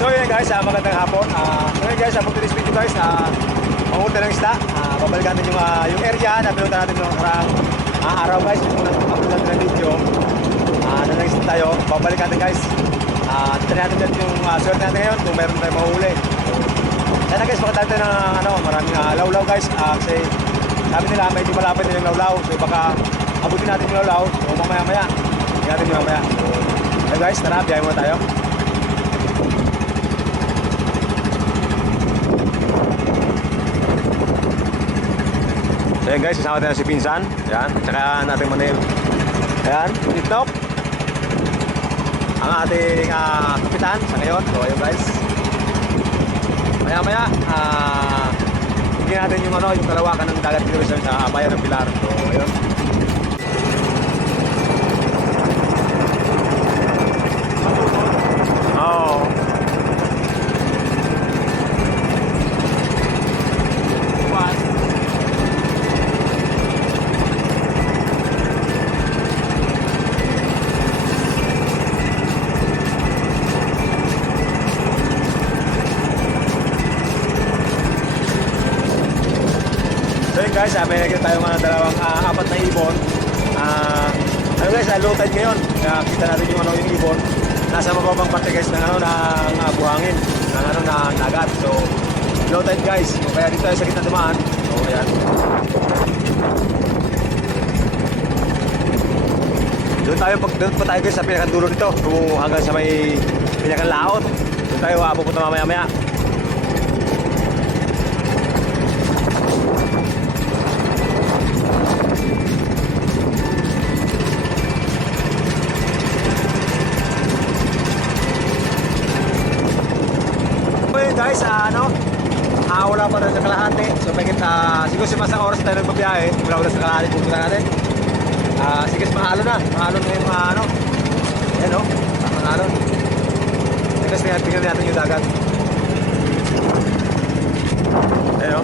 So yun guys, magandang hapon. So yun guys, for today's video guys, mangunta ng isda. Babalikan natin yung area na pinunta natin noong karang araw guys. Yung unang upload natin ng video. Nanang tayo, babalikan natin guys. Tignan natin dyan yung swerte natin ngayon kung meron tayo mahuli. Sana guys, makita natin ng maraming lawlaw guys. Kasi sabi nila medyo malapit din yung lawlaw. So baka abutin natin yung lawlaw. So mamaya-maya. Tignan natin yung mamaya. So guys, tara, biyahe muna tayo. So yun guys, kasama natin si Pinsan. Yan, tsaka natin Manil. Ayan, TikTok. Ang ating kapitan sa ngayon. So ayun guys. Maya-maya, tingnan natin yung kalawakan ng dagat dito sa bayan ng Pilar. So ayun. Guys, may nakita tayo mga dalawang apat na ibon. Ano guys, low tide ngayon. Kita natin yung ibon. Nasa mababang parte guys ng buhangin, ng dagat. So, low tide guys. So, kaya dito tayo sa gitna dumaan. So, ayan. Doon pa tayo guys sa pinakang dulo nito. Hanggang sa may pinakang laot. Doon tayo pupunta mamaya-maya. Guys, wala pa rin sa kalahati. So, siguro si masang oras tayo nagbabiyahe. Wala sa kalahati, pupunta natin. Sige, mahalo na. Mahalo na yung ayan o, mahalo. Kasi tingnan natin yung dagat. Ayan o.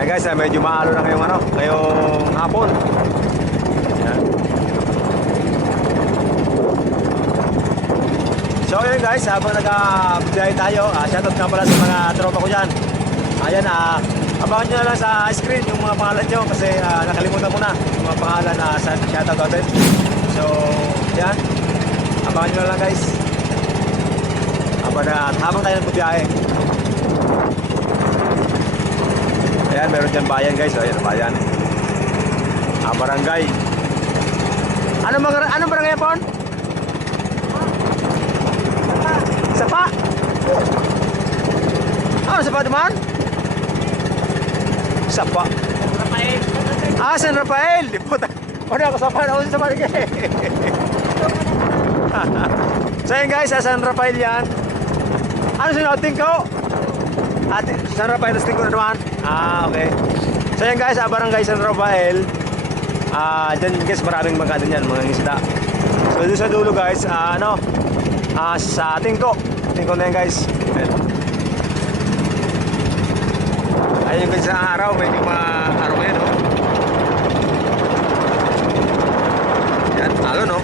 Ayan guys, medyo mahalo na ngayong hapon. So yun guys, habang nag-biyahe tayo, shoutout nga pala sa mga tropa ko dyan. Ayan, abangan nyo na lang sa screen yung mga pangalan nyo kasi nakalimutan ko na yung mga pangalan na shoutout natin. So, yan, abangan nyo na lang guys. Habang tayo nag-biyahe. Ayan, meron dyan bayan guys. Ayan, bayan. Barangay. Anong barangay po? Sapa? Sapa naman? Sapa. Rafael. San Rafael. Di po tayo. Ako sapa na ako sa barangay. So yun guys, San Rafael yan. Ano sinuotin ko? San Rafael, tas tingko na naman. Okay. So yun guys, barangay San Rafael. Dyan guys, maraming magkano yan, mga isda. So doon sa dulo guys, sa tingko na yan guys. Ayun guys, sa araw, medyo araw ngayon no? Yan, halo no?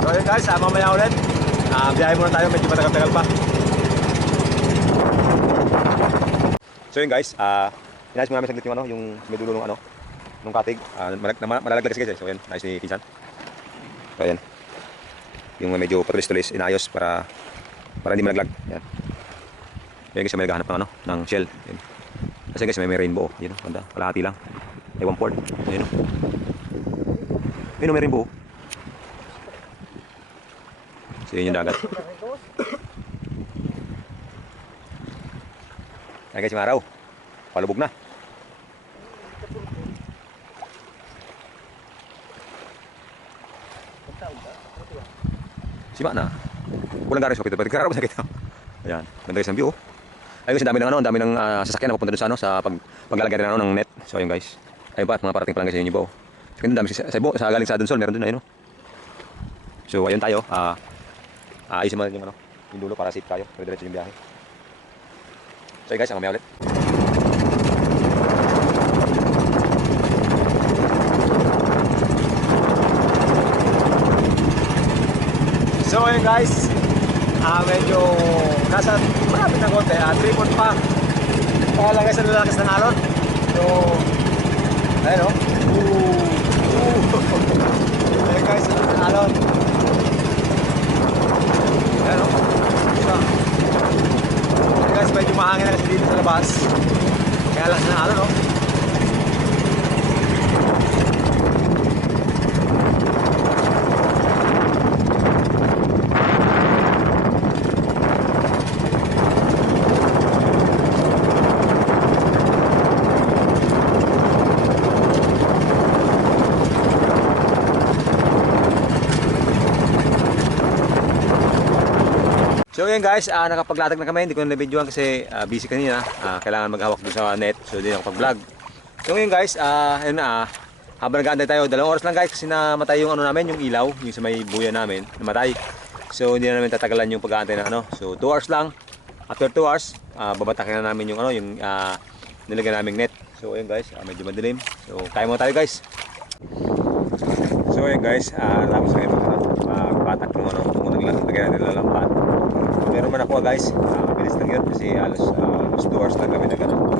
So yun guys, mamaya ulit biyahe muna tayo, medyo matagal-tagal pa. So yun guys, inayos mo namin saglit yung may dulo nung katig. Malalaglag kasi guys. So yan, nice ni Pinsan. So yan. Yung medyo patulis-tulis, inayos para hindi malaglag. Yan. Yan guys, may naghahanap ng shell. Yan. Kasi guys, may rainbow. Yan, ganda. Kalahati lang. May 1/4. Yan. Yan, may rainbow. So yun yung dagat. Yan guys, yung araw. Palubog na. Sima na. Walang garis ko pito. Pati kararap sa kita. Ayan. Ganda guys ang view. Ayun guys, ang dami ng sasakyan na pupunta doon sa paglalagay ng net. So ayun guys. Ayun pa, mga parating pa lang guys yung iba. So dami sa galing sa Dunsol, meron doon ayun. So ayun tayo. Ayusin mo yung dulo para safe tayo. Diretso yung biyahe. So guys, ang mamaya ulit. So ayun guys, medyo nasa malapit na konti, 3 months pa. Kaya lang guys, ang lalakas ng alon. So, ayun o. Ayun guys, ang lalakas ng alon. Ayun o. Ayun guys, medyo mahangin na kasi dito sa labas. Kaya lakas ng alon o. So yun guys, nakapaglatag na kami, hindi ko na na-videoan kasi busy kanina. Kailangan maghawak doon sa net, so hindi ako pag-vlog. So ngayon guys, ayun na, habang nag-aantay tayo, 2 oras lang guys kasi namatay yung ano namin, yung ilaw, yung sa may buya namin, namatay. So hindi na namin tatagalan yung pag-aantay na ano. So 2 hours lang, after 2 hours, babatakin na namin yung ano, yung nilagyan naming net. So ayun guys, medyo madilim. So kaya mo tayo guys. So ayun guys, tapos na yung magpatak yung ano, kung naglagyan natin lalampat. Meron man ako guys, bilis lang yun kasi halos 2 hours lang kami nag-ano.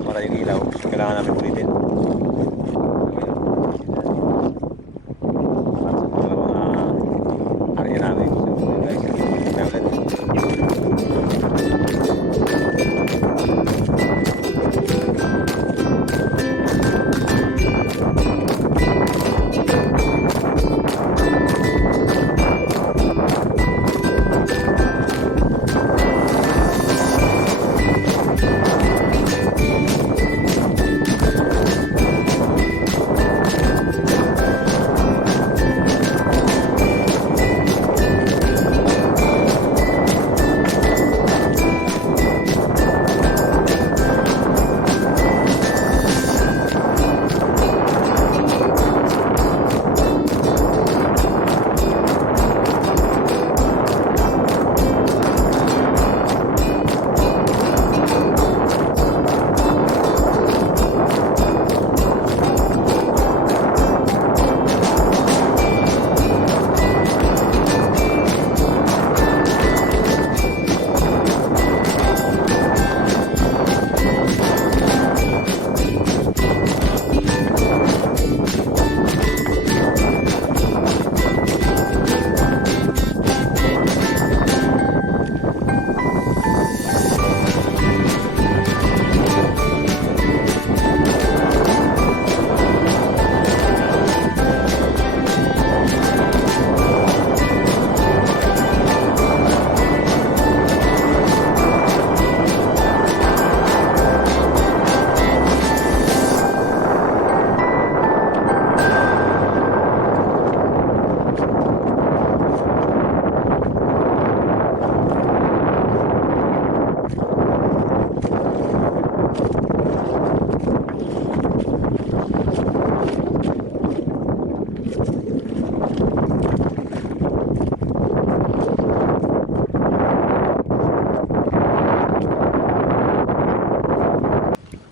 Para yung ilaw, so kailangan namin ulitin. Para sa mga area namin. So guys, kaya ulit.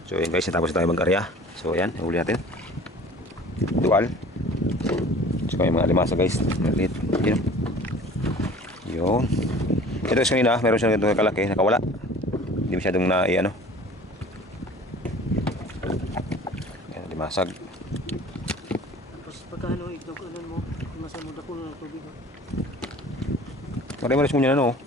So yun guys, natapos tayo mag-area. So ayan, huli natin. Dual. So yung mga alimasa guys, maliit. Yun. Yun. Ito is kanina, meron siya ganito kalaki, nakawala. Hindi masyadong na ano. Ayan, limasag. Tapos pagkano itlog anan mo, masamod ako ng tubig. Maris mo niya ano.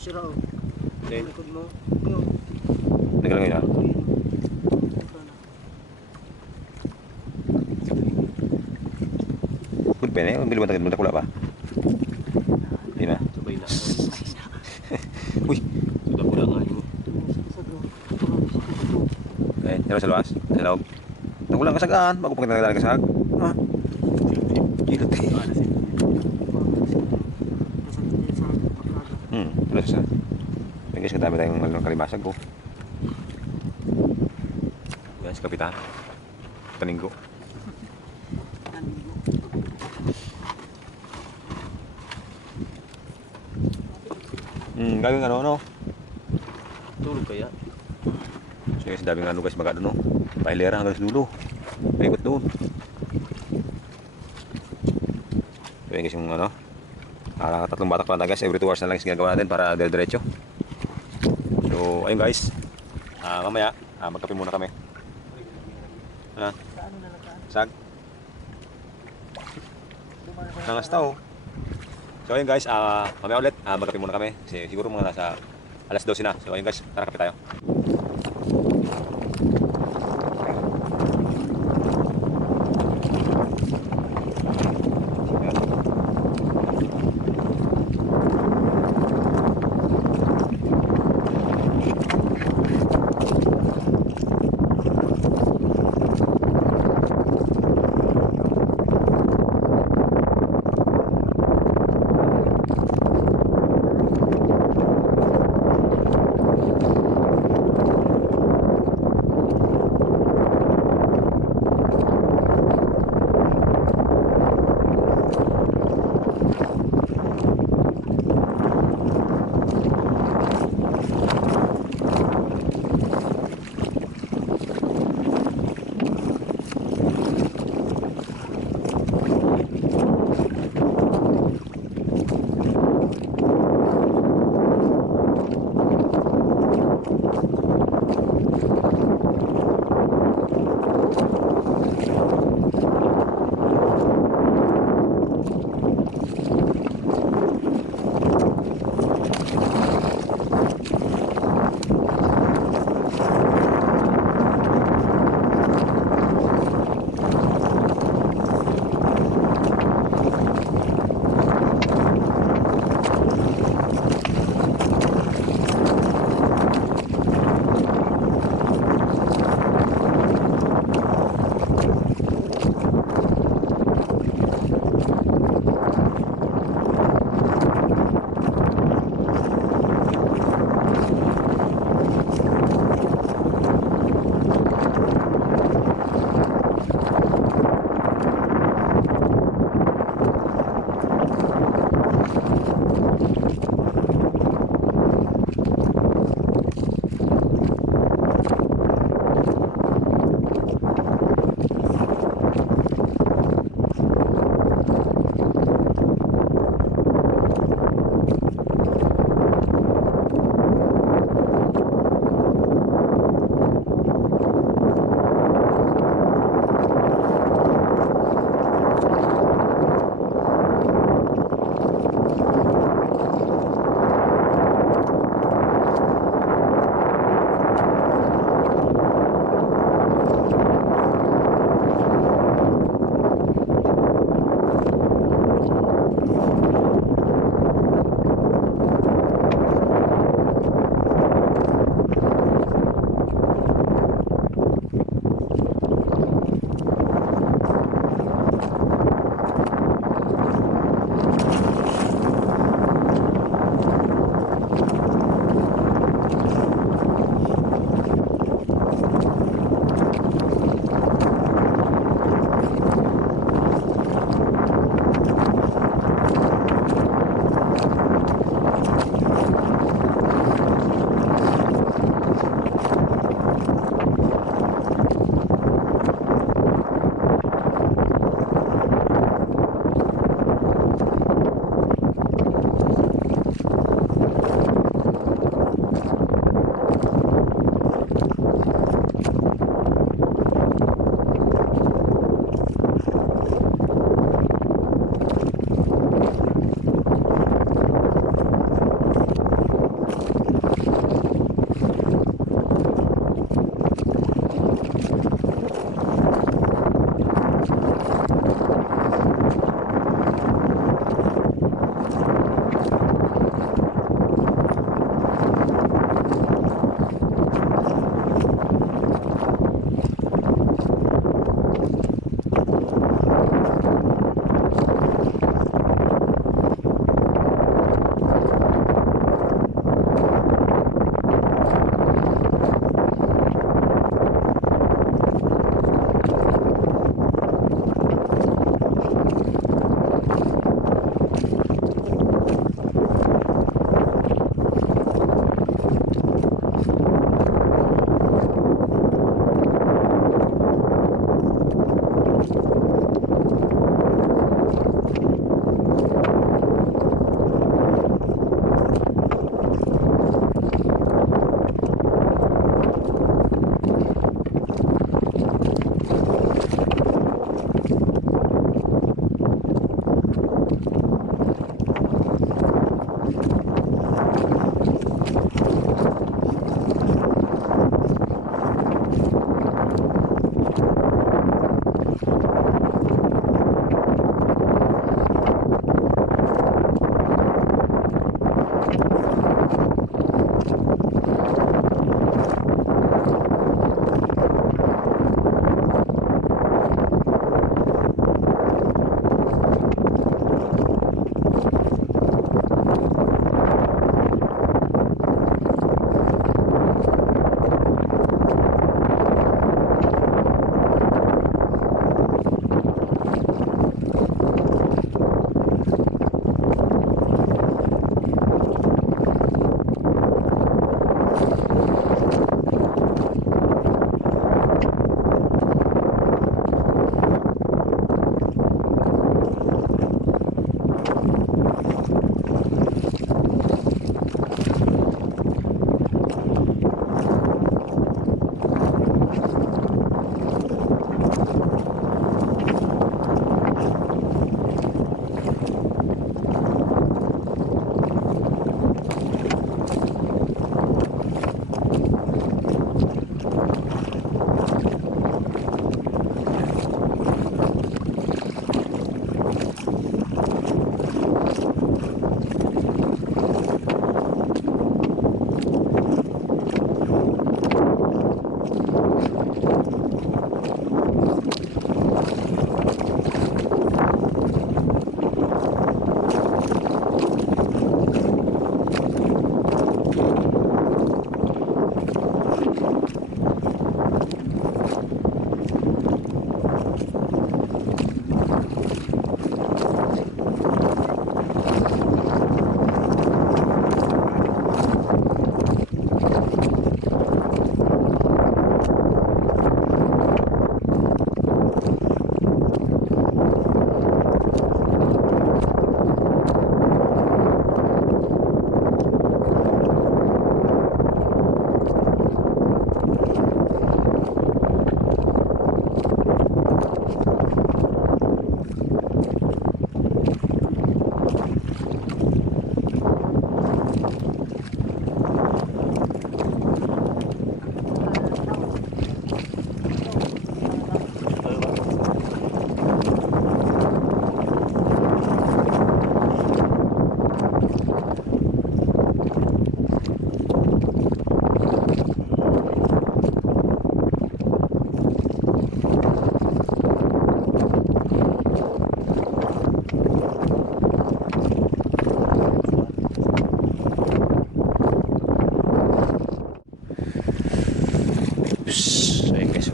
Sira o. Okay. Likod mo. Naglalagay na. Good pen eh. Bilibang takit mo takula pa. Hindi na. Sabay na. Uy. Sudah pula nga yun. Eh, meron sa luwas. Sa loob. Nakulang kasagaan. Bago pa kita nagdalang kasag. Ha? Gilot eh. Terus sa. Guys, kadami tayong kalimasag ko. guys, kapitan. Paninggo. Gawin ano. Tulog kaya? So guys, daming ano guys, baga doon no. Pailera hanggang sa dulo. Paikot doon. So yun guys yung ano. Tatlong batak pa na guys, every 2 hours na lang ginagawa natin para dire-diretso. So ayun guys. Mamaya, magkape muna kami. Sag. Nangas tao. So ayun guys, mamaya ulit, magkape muna kami. Kasi siguro mga nasa alas 12 na. So ayun guys, tara kape tayo.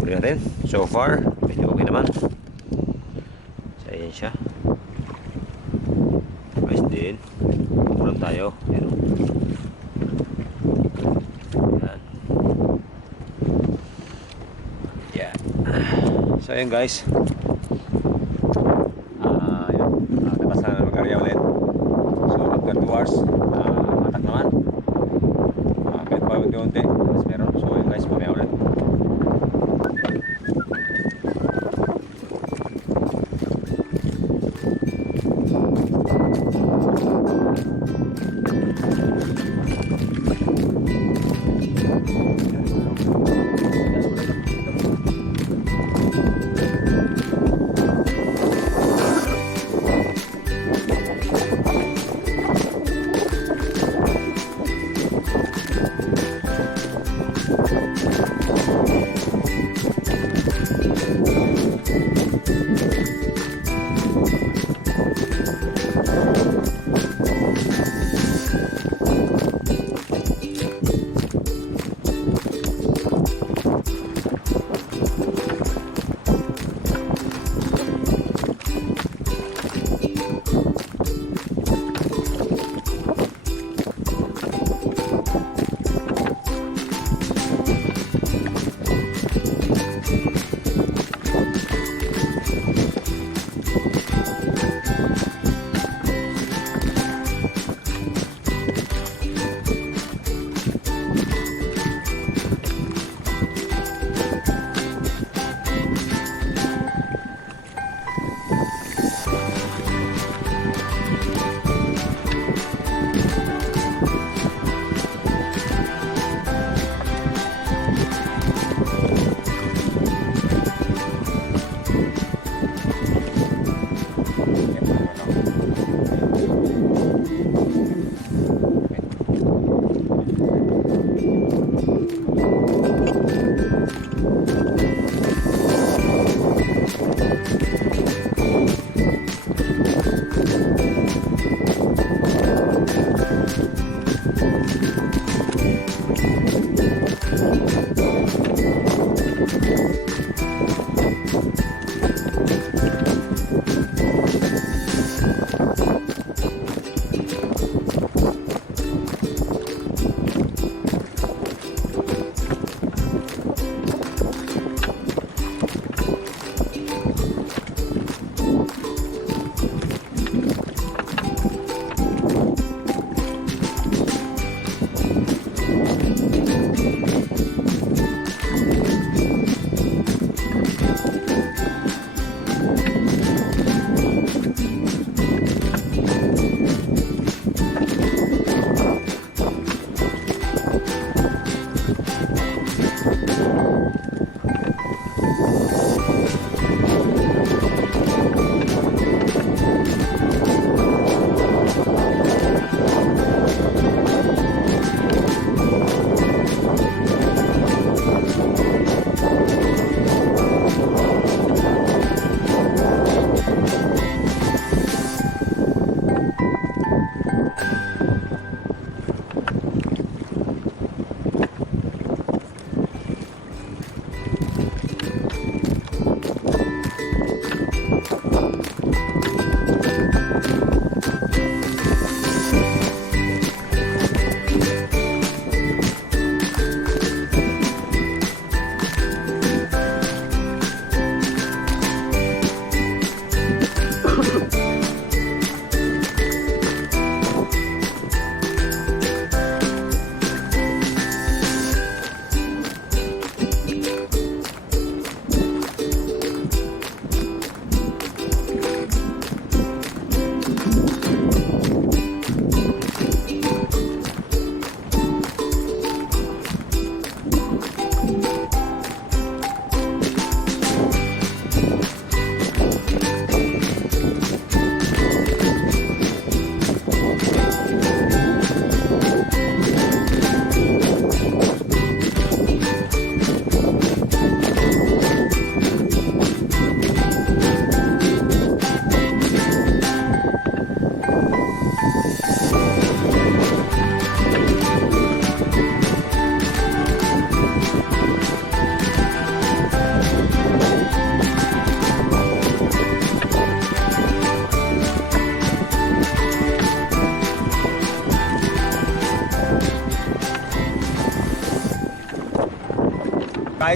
huli natin. So far, medyo okay naman. So, ayan siya. Nice din. Ulam tayo. Ayan. Ayan. Yeah. So, ayan guys. Ayan. Tapos na mag-area ulit. So, after 2 hours, atak naman. Kahit pa unti-unti. Tapos meron. So, ayan guys, mamaya ulit.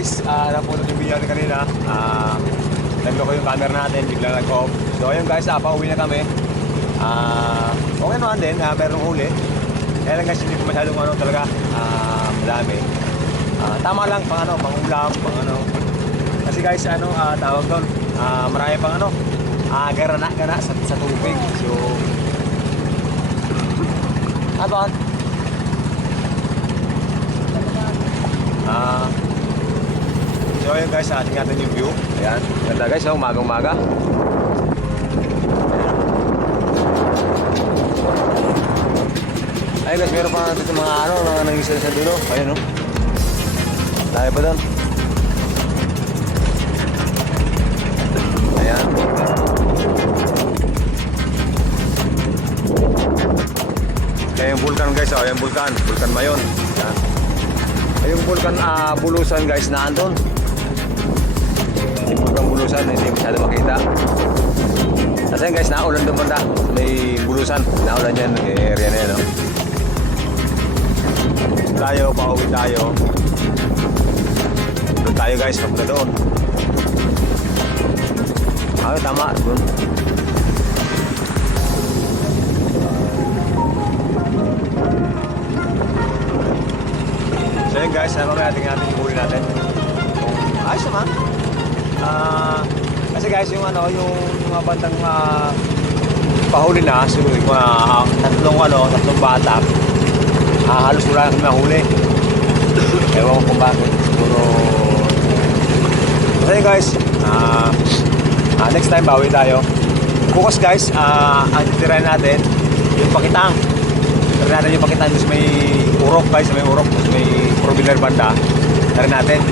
guys, napunod yung video natin kanina. Naglo ko yung camera natin, biglang nag-off. So ayun guys, pauwi na kami. Okay naman din, merong huli. Kaya lang guys, hindi ko masyadong talaga madami. Tama lang pang ulam, pang Kasi guys, tawag doon, marami pang gana sa tubig. So, abon. So ayun guys, tingnan natin yung view. Ayan, ganda guys, umaga-umaga. Ayun guys, meron pa dito mga mga nangisal sa dulo. Ayun tayo pa doon. Ayan. Kaya yung vulkan guys, yung vulkan Mayon. Ayan. Yung vulkan Bulusan guys na andun. Yung vulkan Bulusan, hindi masyado makita. Kasi guys, naulan doon banda. May Bulusan, naulan yan, area na yan. Pauwi tayo. Doon tayo guys, papunta doon. Tama, doon. So yun guys, mamaya tingnan natin yung huli natin. Ayos naman. Kasi guys, yung mga bandang pahuli na, so yung tatlong bata, halos wala kami mahuli. Ewan ko kung bakit. Siguro so yun guys, next time bawi tayo. Bukas guys, ang titirahin natin yung pakitang. Tirahin natin yung pakitang, tapos may urok guys, may urok, tapos may probiler banda. Tirahin natin.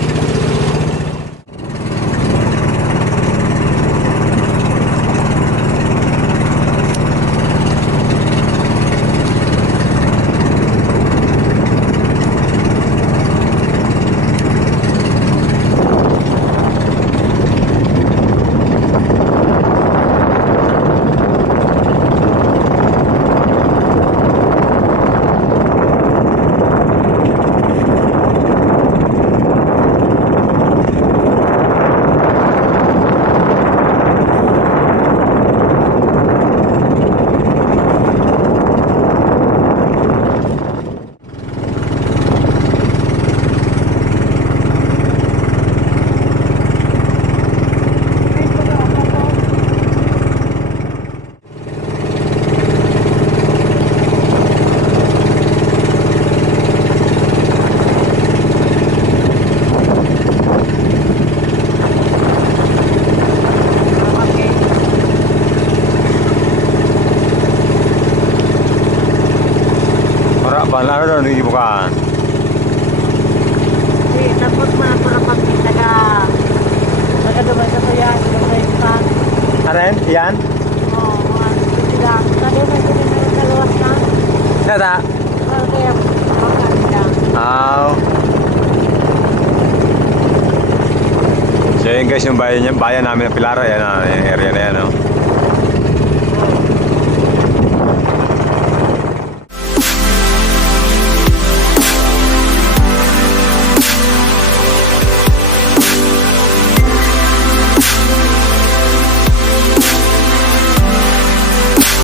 Lalo doon, hindi bukaan. Tapos mga pag taga-dumay sa kuya, sa Ano yan? Yan? Oo, mga sila. Taga-dumay sila na nagawas na. Nata? Kaya pagkakita. So yun guys, yung bayan namin ng Pilara, yan yung area na yan.